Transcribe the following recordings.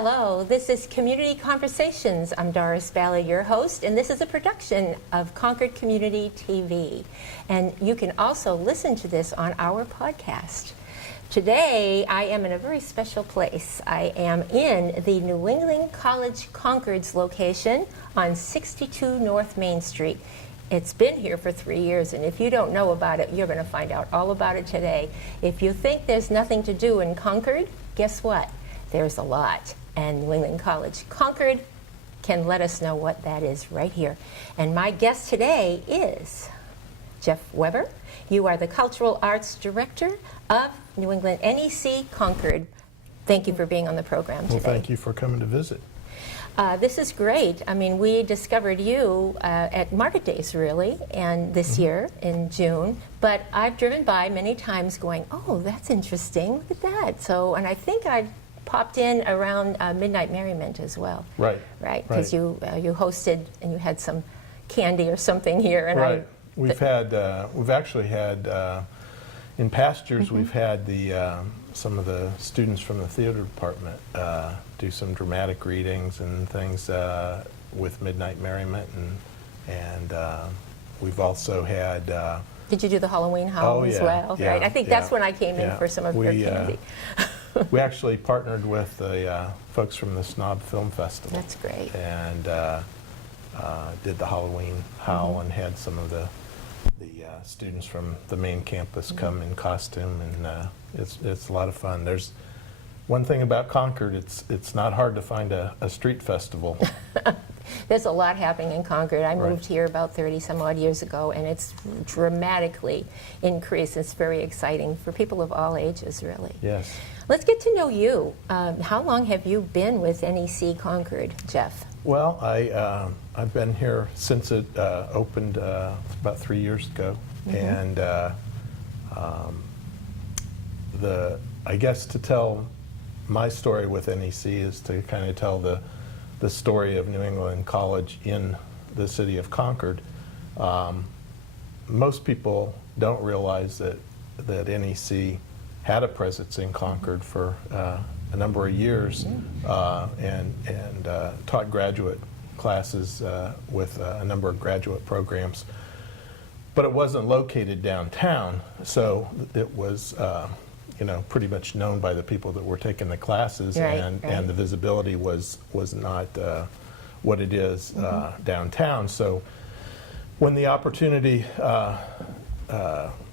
Hello, this is Community Conversations. I'm Doris Valley, your host, and this is a production of Concord Community TV. And you can also listen to this on our podcast. Today, I am in a very special place. I am in the New England College Concord's location on 62 North Main Street. It's been here for 3 years, and if you don't know about it, you're going to find out all about it today. If you think there's nothing to do in Concord, guess what? There's a lot. And New England College Concord can let us know what that is right here. And my guest today is Jeff Weber. You are the Cultural Arts Director of New England NEC Concord. Thank you for being on the program today. Well, thank you for coming to visit. This is great. I mean, we discovered you at Market Days, really, and this year in June. But I've driven by many times going, oh, that's interesting. Look at that. So, and I think I popped in around Midnight Merriment as well. Right. Right, because you hosted and you had some candy or something here. And right. We've actually had, in past years, we've had some of the students from the theater department do some dramatic readings and things with Midnight Merriment, and we've also had. Did you do the Halloween Howl as well? Yeah, right. I think that's when I came in for some of your candy. We actually partnered with the folks from the Snob Film Festival. That's great. And did the Halloween Howl and had some of the students from the main campus come in costume, and it's a lot of fun. There's one thing about Concord, it's not hard to find a street festival. There's a lot happening in Concord. I moved here about 30 some odd years ago, and it's dramatically increased. It's very exciting for people of all ages, really. Yes. Let's get to know you. How long have you been with NEC Concord, Jeff? Well, I've been here since it opened about 3 years ago, and I guess to tell my story with NEC is to kind of tell the story of New England College in the city of Concord. Most people don't realize that NEC had a presence in Concord for a number of years, and taught graduate classes with a number of graduate programs. But it wasn't located downtown, so it was pretty much known by the people that were taking the classes, and the visibility was not what it is downtown. So when the opportunity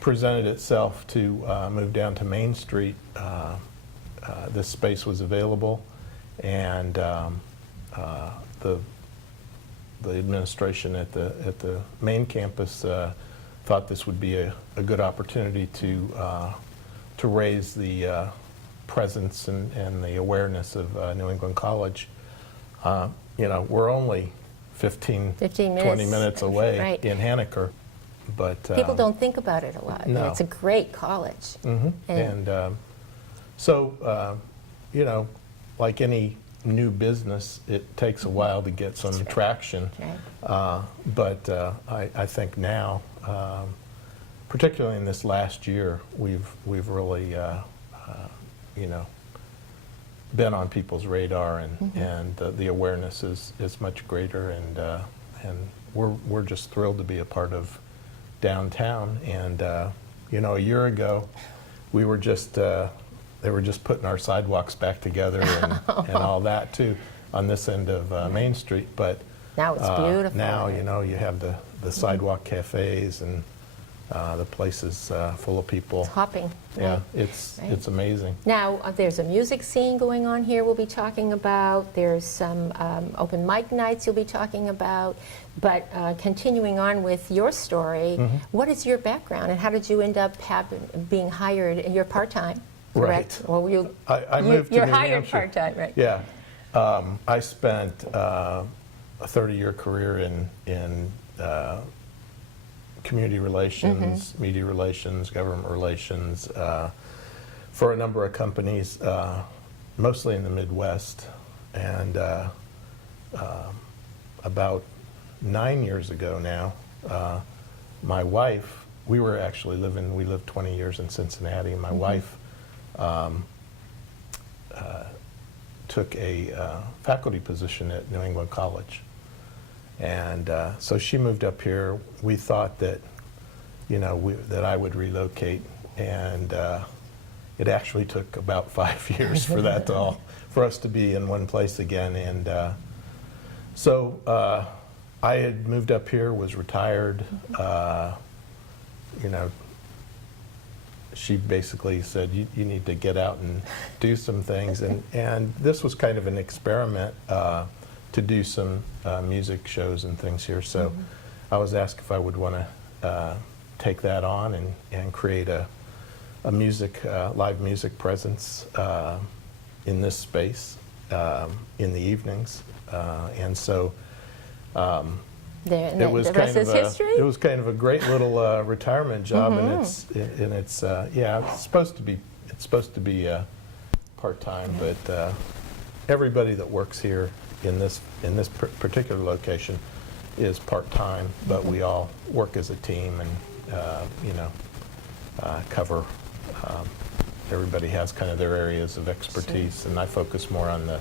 presented itself to move down to Main Street, this space was available, and the administration at the main campus thought this would be a good opportunity to raise the presence and the awareness of New England College. We're only 15 20 minutes away in Hannaker, but people don't think about it a lot. No. It's a great college. So like any new business, it takes a while to get some traction. But I think now, particularly in this last year, we've really been on people's radar, and the awareness is much greater, and we're just thrilled to be a part of downtown. And a year ago, we were just they were just putting our sidewalks back together and all that too on this end of Main Street. But now it's beautiful. Now you have the sidewalk cafes, and the place is full of people. It's hopping. Yeah, it's amazing. Now there's a music scene going on here we'll be talking about. There's some open mic nights you'll be talking about. But continuing on with your story, what is your background, and how did you end up being hired? You're part-time, correct? Right. Well, I moved to you're New hired Hampshire. part-time, right? Yeah. I spent a 30-year career in community relations, media relations, government relations, for a number of companies, mostly in the Midwest. And about 9 years ago now, my wife, we lived 20 years in Cincinnati, and my wife took a faculty position at New England College. And so she moved up here. We thought that, that I would relocate, and it actually took about 5 years for that for us to be in one place again. And so I had moved up here, was retired. She basically said, you need to get out and do some things. And this was kind of an experiment to do some music shows and things here. So I was asked if I would want to take that on and create a live music presence in this space in the evenings. And so the rest is history? It was kind of a great little retirement job, and it's supposed to be part-time, but everybody that works here in this particular location is part-time, but we all work as a team and cover. Everybody has kind of their areas of expertise, and I focus more on the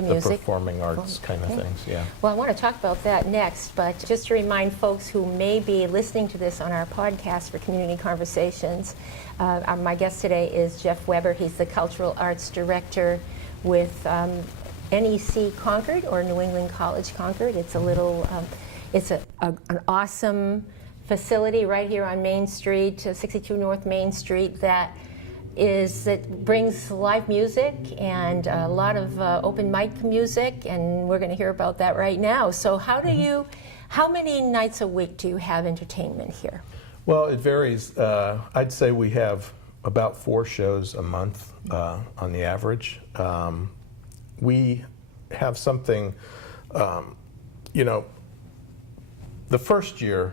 music, performing arts kind of things. Yeah. Well, I want to talk about that next, but just to remind folks who may be listening to this on our podcast for Community Conversations, my guest today is Jeff Weber. He's the Cultural Arts Director with NEC Concord, or New England College Concord. It's a little, it's an awesome facility right here on Main Street, 62 North Main Street, that brings live music and a lot of open mic music, and we're going to hear about that right now. So how many nights a week do you have entertainment here? Well, it varies. I'd say we have about 4 shows a month on the average. We have something, the first year,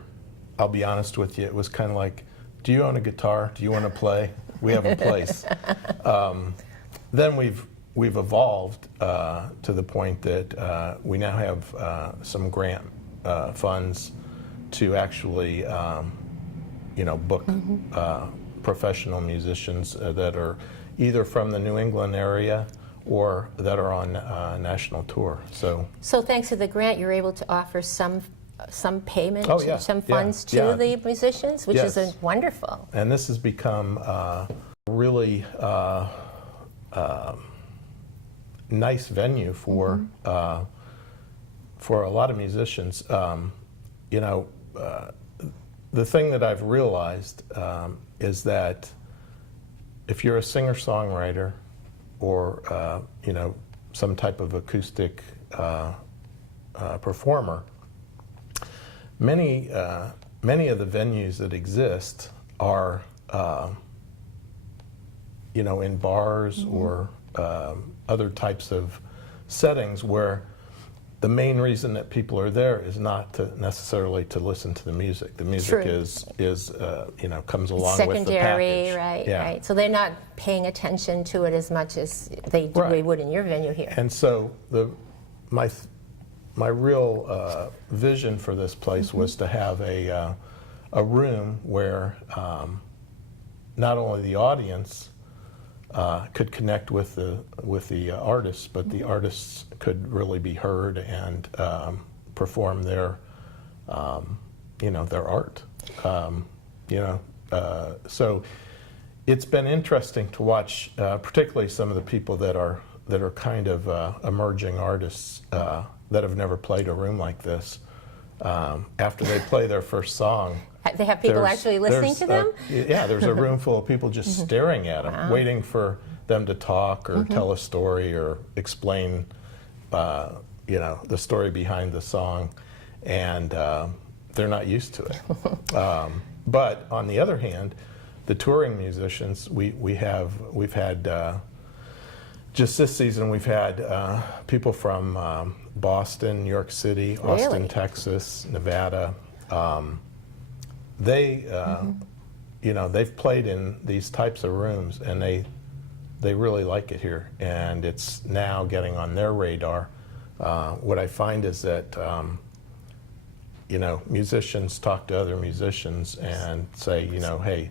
I'll be honest with you, it was kind of like, do you own a guitar? Do you want to play? We have a place. Then we've evolved to the point that we now have some grant funds to actually, book professional musicians that are either from the New England area or that are on national tour. So thanks to the grant, you're able to offer some payment, some funds to the musicians, which is wonderful. And this has become really nice venue for a lot of musicians. The thing that I've realized is that if you're a singer-songwriter or some type of acoustic performer, many of the venues that exist are in bars or other types of settings where the main reason that people are there is not necessarily to listen to the music. The music is comes along with the package. Right, right. So they're not paying attention to it as much as they would in your venue here. And so my real vision for this place was to have a room where not only the audience could connect with the artists, but the artists could really be heard and perform their art. So it's been interesting to watch, particularly some of the people that are kind of emerging artists that have never played a room like this. After they play their first song, they have people actually listening to them? There's a room full of people just staring at them, waiting for them to talk or tell a story or explain, the story behind the song, and they're not used to it. But on the other hand, the touring musicians, we've had just this season we've had people from Boston, New York City, Austin, Texas, Nevada. They've played in these types of rooms, and they really like it here, and it's now getting on their radar. What I find is that musicians talk to other musicians and say, hey,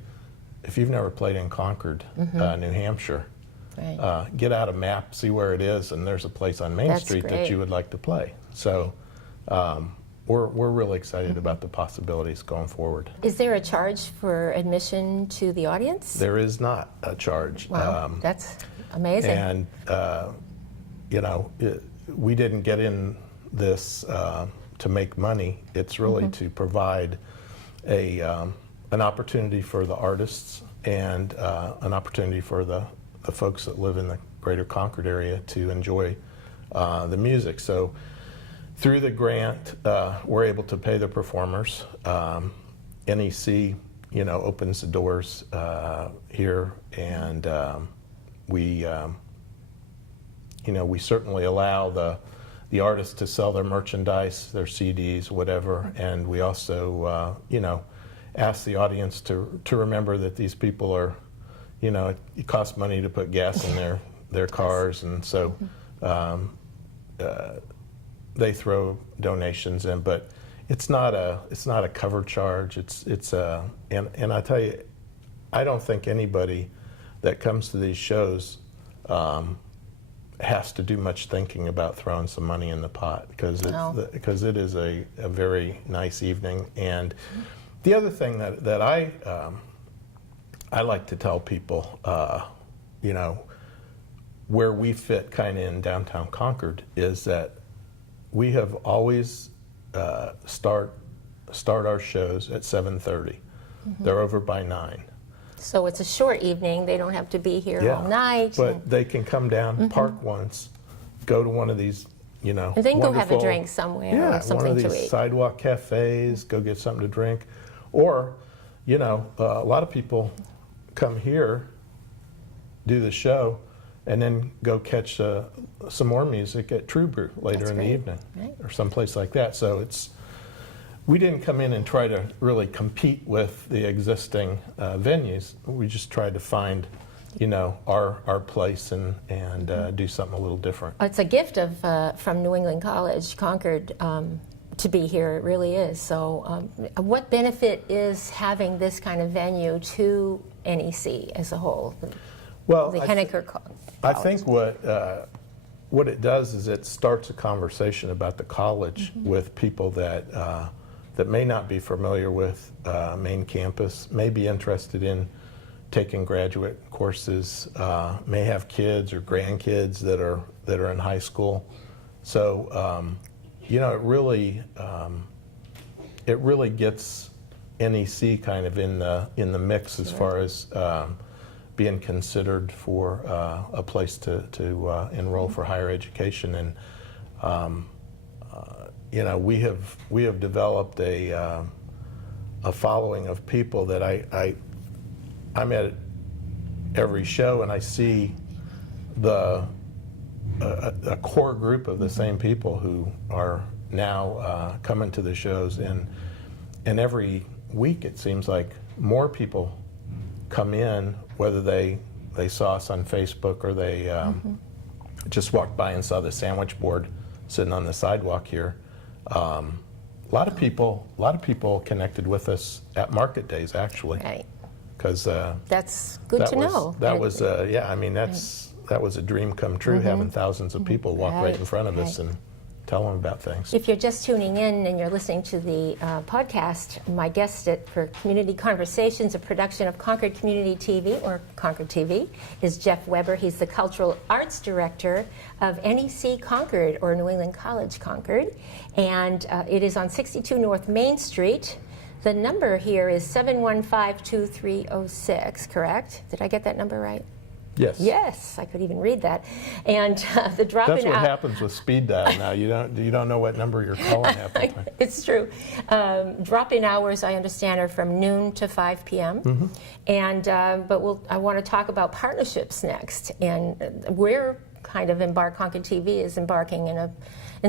if you've never played in Concord, New Hampshire, Right. get out a map, see where it is, and there's a place on Main That's Street great. that you would like to play. So we're really excited about the possibilities going forward. Is there a charge for admission to the audience? There is not a charge. Wow, that's amazing. And, we didn't get in this to make money. It's really to provide an opportunity for the artists and an opportunity for the folks that live in the greater Concord area to enjoy the music. So through the grant, we're able to pay the performers. NEC, opens the doors here, and we certainly allow the artists to sell their merchandise, their CDs, whatever, and we also, ask the audience to remember that these people are, it costs money to put gas in their cars, and so they throw donations in, but it's not a cover charge. And I tell you, I don't think anybody that comes to these shows has to do much thinking about throwing some money in the pot, because it is a very nice evening. And the other thing that I like to tell people, where we fit kind of in downtown Concord, is that we have always start our shows at 7:30. They're over by 9. So it's a short evening. They don't have to be here all night. But they can come down, park once, go to one of these, and then go have a drink somewhere or something one of to these eat. sidewalk cafes, go get something to drink. Or, a lot of people come here, do the show, and then go catch some more music at True Brew later That's in great. the evening, Right. or someplace like that. So we didn't come in and try to really compete with the existing venues. We just tried to find, our place and do something a little different. It's a gift from New England College, Concord, to be here. It really is. So what benefit is having this kind of venue to NEC as a whole? Well, The Henniker College. I think what it does is it starts a conversation about the college with people that may not be familiar with main campus, may be interested in taking graduate courses, may have kids or grandkids that are in high school. So it really gets NEC kind of in the mix as far as being considered for a place to enroll for higher education. And we have developed a following of people that I'm at every show, and I see a core group of the same people who are now coming to the shows, and every week it seems like more people come in, whether they saw us on Facebook or they just walked by and saw the sandwich board sitting on the sidewalk here. A lot of people connected with us at market days, actually. Right. Because That's good to know. That was that was a dream come true, having thousands of people walk right in front of us and tell them about things. If you're just tuning in and you're listening to the podcast, my guest for Community Conversations, a production of Concord Community TV, or Concord TV, is Jeff Weber. He's the Cultural Arts Director of NEC Concord, or New England College Concord. And it is on 62 North Main Street. The number here is 715-2306, correct? Did I get that number right? Yes. Yes, I could even read that. And the drop-in That's what happens with speed dial now. You don't know what number you're calling half the time. It's true. Drop-in hours, I understand, are from noon to 5 p.m. And but I want to talk about partnerships next. And we're kind of Concord TV is embarking in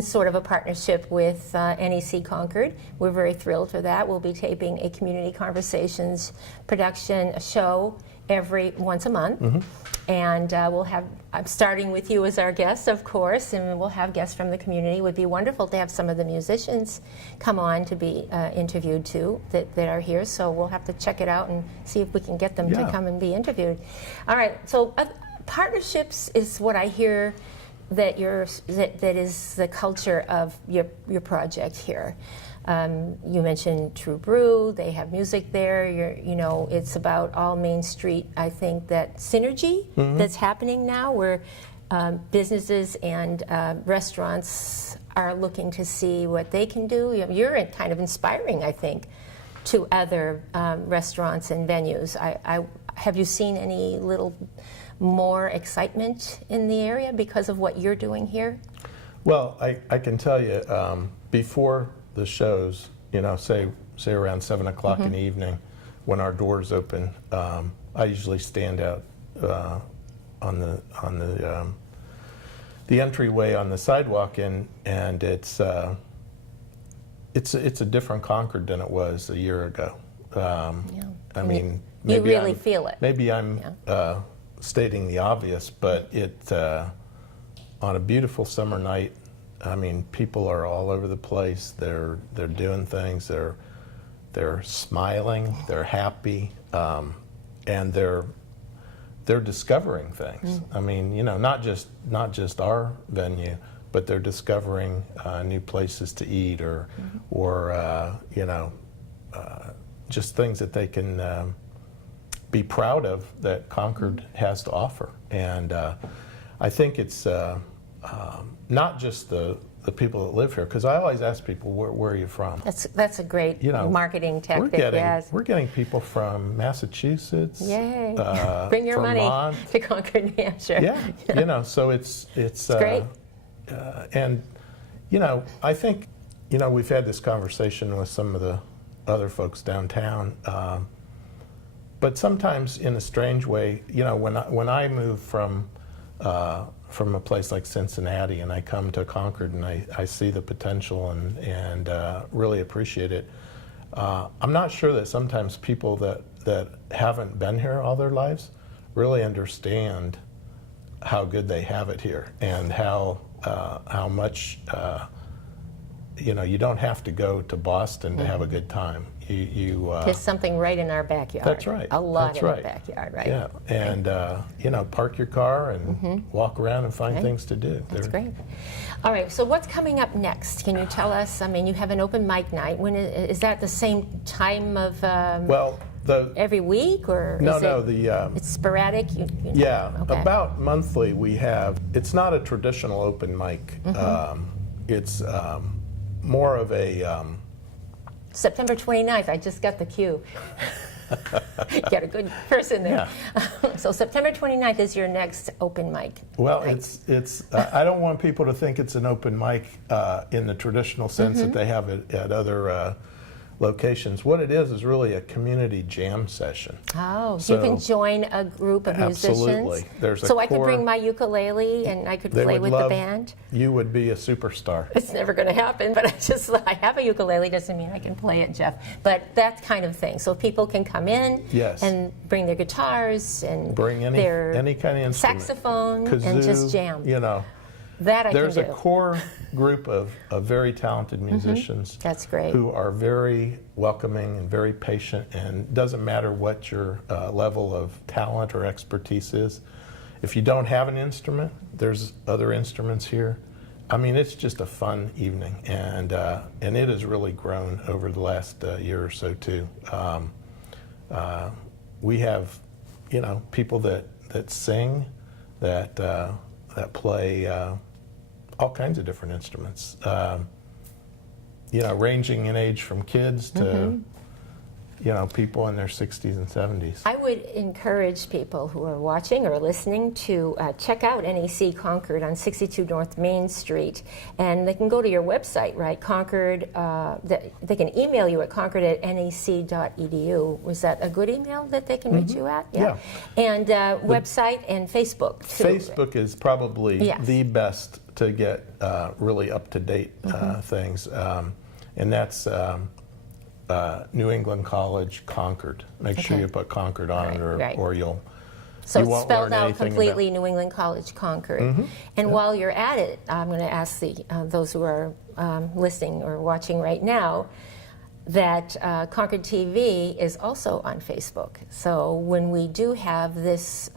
sort of a partnership with NEC Concord. We're very thrilled for that. We'll be taping a Community Conversations production, a show once a month. And I'm starting with you as our guest, of course, and we'll have guests from the community. It would be wonderful to have some of the musicians come on to be interviewed too, that are here. So we'll have to check it out and see if we can get them to come and be interviewed. All right, so partnerships is what I hear that that is the culture of your project here. You mentioned True Brew. They have music there. It's about all Main Street. I think that synergy that's happening now, where businesses and restaurants are looking to see what they can do. You're kind of inspiring, I think, to other restaurants and venues. Have you seen any little more excitement in the area because of what you're doing here? Well, I can tell you, before the shows, say around 7 o'clock in the evening, when our doors open, I usually stand out on the entryway on the sidewalk, and it's a different Concord than it was a year ago. I mean, you really feel it. Maybe I'm stating the obvious, but on a beautiful summer night, I mean, people are all over the place. They're doing things. They're smiling. They're happy, and they're discovering things. I mean, not just our venue, but they're discovering new places to eat, or just things that they can be proud of that Concord has to offer. And I think it's not just the people that live here, because I always ask people, where are you from? That's a great marketing tactic. We're getting people from Massachusetts. Yay! Bring your Vermont. money to Concord, New Hampshire. Yeah, so it's great. And I think we've had this conversation with some of the other folks downtown. But sometimes, in a strange way, when I move from a place like Cincinnati and I come to Concord and I see the potential and really appreciate it, I'm not sure that sometimes people that haven't been here all their lives really understand how good they have it here, and how much you don't have to go to Boston to have a good time. There's something right in our backyard. That's right. A lot in our backyard, right? Yeah, and park your car and walk around and find things to do. That's great. All right, so what's coming up next? Can you tell us? I mean, you have an open mic night. When is that the same time of? Every week, or it's sporadic. Yeah, okay. About monthly we have. It's not a traditional open mic. It's more of a. September 29th, I just got the cue. Got a good person there. Yeah. So September 29th is your next open mic. Well, night. it's. I don't want people to think it's an open mic in the traditional sense that they have it at other locations. What it is really a community jam session. Oh, so you can join a group of absolutely. Musicians? I could bring my ukulele and I could play with the band? You would be a superstar. It's never going to happen, but I have a ukulele, doesn't mean I can play it, Jeff. But that kind of thing. So people can come in and bring their guitars and bring their any kind of instrument. Saxophone, kazoo, and just jam. That I There's can do. a core group of very talented musicians. That's great. Who are very welcoming and very patient, and doesn't matter what your level of talent or expertise is. If you don't have an instrument, there's other instruments here. I mean, it's just a fun evening, and it has really grown over the last year or so too. We have, people that sing, that play all kinds of different instruments, ranging in age from kids to people in their 60s and 70s. I would encourage people who are watching or listening to check out NEC Concord on 62 North Main Street, and they can go to your website, right? Concord. They can email you at concord@nec.edu. Was that a good email that they can reach you at? Yeah. And website and Facebook too. Facebook is probably the best to get really up-to-date things, and that's New England College Concord. Make sure you put Concord on it, or you'll. So you it's spelled out completely New England College Concord. And while you're at it, I'm going to ask those who are listening or watching right now that Concord TV is also on Facebook. So when we do have this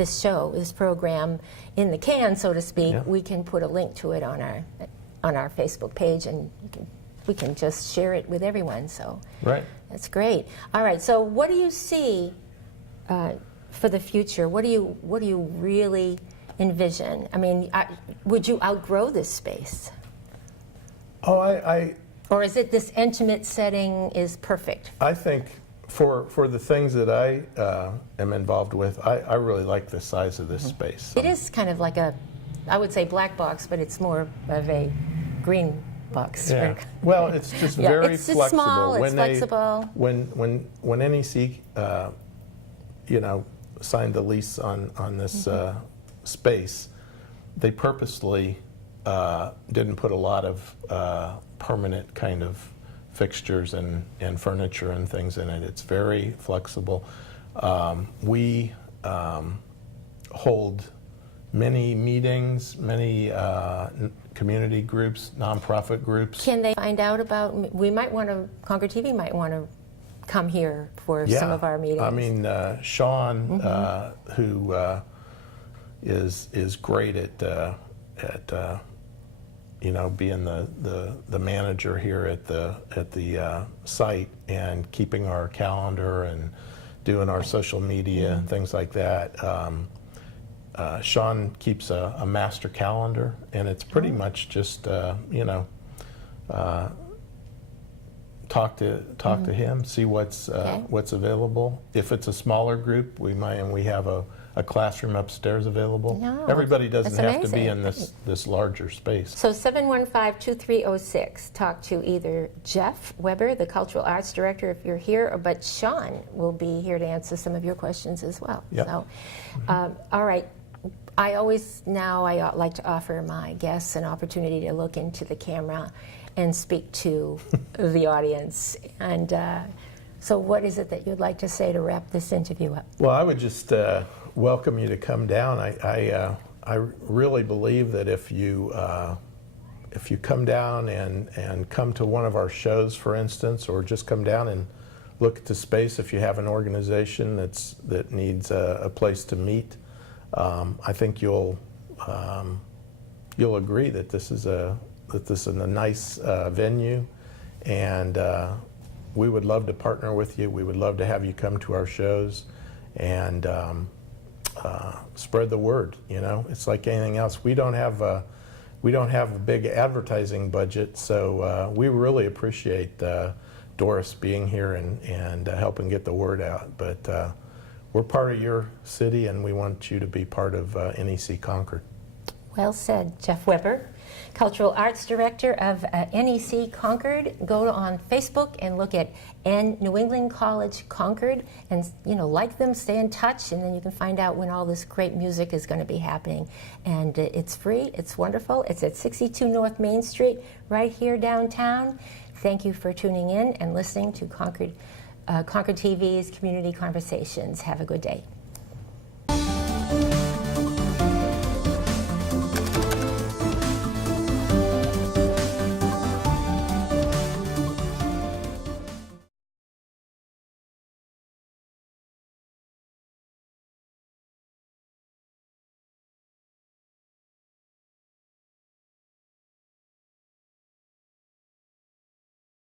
this show, this program in the can, so to speak, Yeah. we can put a link to it on our Facebook page, and we can just share it with everyone. So Right. that's great. All right. So what do you see for the future? What do you really envision? I mean, would you outgrow this space? Oh, I Or is it this intimate setting is perfect? I think for the things that I am involved with, I really like the size of this space. It is kind of like I would say black box, but it's more of a green box. Yeah. Well, it's just Yeah, very it's just flexible. small, it's When flexible. When NEC, signed the lease on this space, they purposely didn't put a lot of permanent kind of fixtures and furniture and things in it. It's very flexible. We hold many meetings, many community groups, nonprofit groups. Can they find out about? We might want to. Concord TV might want to come here for some of our meetings. I mean, Sean, who is great at being the manager here at the site and keeping our calendar and doing our social media and things like that. Sean keeps a master calendar, and it's pretty much just talk to him, see what's available. If it's a smaller group, we have a classroom upstairs available. No, Everybody doesn't that's have to be amazing. in this larger space. So 715-2306, talk to either Jeff Weber, the Cultural Arts Director, if you're here, but Sean will be here to answer some of your questions as well. Yep. So, all right. I like to offer my guests an opportunity to look into the camera and speak to the audience. And so what is it that you'd like to say to wrap this interview up? Well, I would just welcome you to come down. I really believe that if you come down and come to one of our shows, for instance, or just come down and look at the space, if you have an organization that needs a place to meet, I think you'll agree that this is a nice venue, and we would love to partner with you. We would love to have you come to our shows and spread the word. It's like anything else. We don't have a big advertising budget, so we really appreciate Doris being here and helping get the word out. But we're part of your city, and we want you to be part of NEC Concord. Well said, Jeff Weber, Cultural Arts Director of NEC Concord. Go on Facebook and look at New England College Concord, and like them, stay in touch, and then you can find out when all this great music is going to be happening. And it's free, it's wonderful. It's at 62 North Main Street, right here downtown. Thank you for tuning in and listening to Concord TV's Community Conversations. Have a good day.